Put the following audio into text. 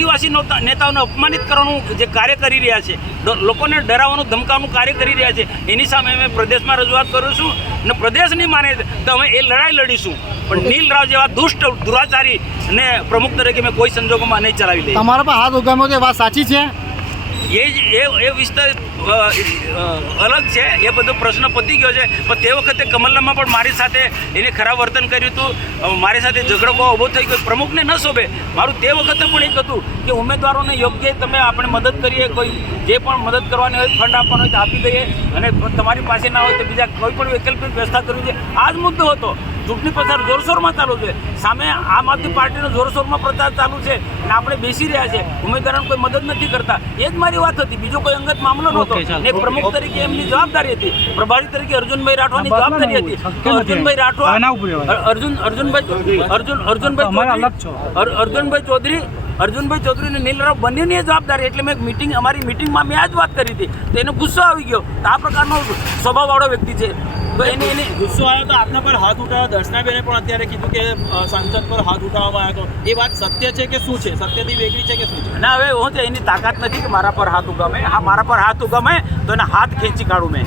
આદિવાસી નેતાઓને અપમાનિત કરવાનું જે કાર્ય કરી રહ્યા છે, લોકોને ડરાવવાનું ધમકાવવાનું કાર્ય કરી રહ્યા છે, એની સામે અમે પ્રદેશમાં રજૂઆત કરું છું અને પ્રદેશ નહીં માને તો અમે એ લડાઈ લડીશું, પણ નીલ રાવ જેવા દુષ્ટ દુરાચારી ને પ્રમુખ તરીકે મેં કોઈ સંજોગોમાં નહીં ચલાવી લઈએ. તમારા પર હાથ ઉગામ્યો છે, વાત સાચી છે? એ વિસ્તાર અલગ છે, એ બધો પ્રશ્ન પતી ગયો છે. પણ તે વખતે કમલનામાં પણ મારી સાથે એને ખરાબ વર્તન કર્યું હતું, મારી સાથે ઝઘડો બહુ ઊભો થઈ ગયો, પ્રમુખને ન શોભે. મારું તે વખતે પણ એક હતું કે ઉમેદવારોને યોગ્ય તમે આપણે મદદ કરીએ, કોઈ જે પણ મદદ કરવાની હોય, ફંડ આપવાનો હોય તો આપી દઈએ, અને તમારી પાસે ના હોય તો બીજા કોઈ પણ વૈકલ્પિક વ્યવસ્થા કરવી છે. આ જ મુદ્દો હતો. ચૂંટણી પ્રચાર જોરશોરમાં ચાલુ છે, સામે આમ આદમી પાર્ટીનો જોરશોરમાં પ્રચાર ચાલુ છે અને આપણે બેસી રહ્યા છે, ઉમેદવારોને કોઈ મદદ નથી કરતા. એ જ મારી વાત હતી, બીજો કોઈ અંગત મામલો નહોતો. ને પ્રમુખ તરીકે એમની જવાબદારી હતી, પ્રભારી તરીકે અર્જુનભાઈ રાઠવાની જવાબદારી હતી કે અર્જુનભાઈ ચૌધરી અને નીલ રાવ બંનેની જવાબદારી. એટલે મેં અમારી મિટિંગમાં મેં આ જ વાત કરી હતી, તો એને ગુસ્સો આવી ગયો. તો આ પ્રકારનો સ્વભાવવાળો વ્યક્તિ છે, તો એને ગુસ્સો આવ્યો તો આપના પર હાથ ઉઠાવ્યો. દર્શનાબેને પણ અત્યારે કીધું કે સાંસદ પર હાથ ઉઠાવવામાં આવ્યો હતો. એ વાત સત્ય છે કે શું છે? સત્યથી વેગળી છે કે શું છે? ના, હવે હું તો એની તાકાત નથી કે મારા પર હાથ ઉગામે. હા, મારા પર હાથ ઉગામે તો એના હાથ ખેંચી કાઢું મેં.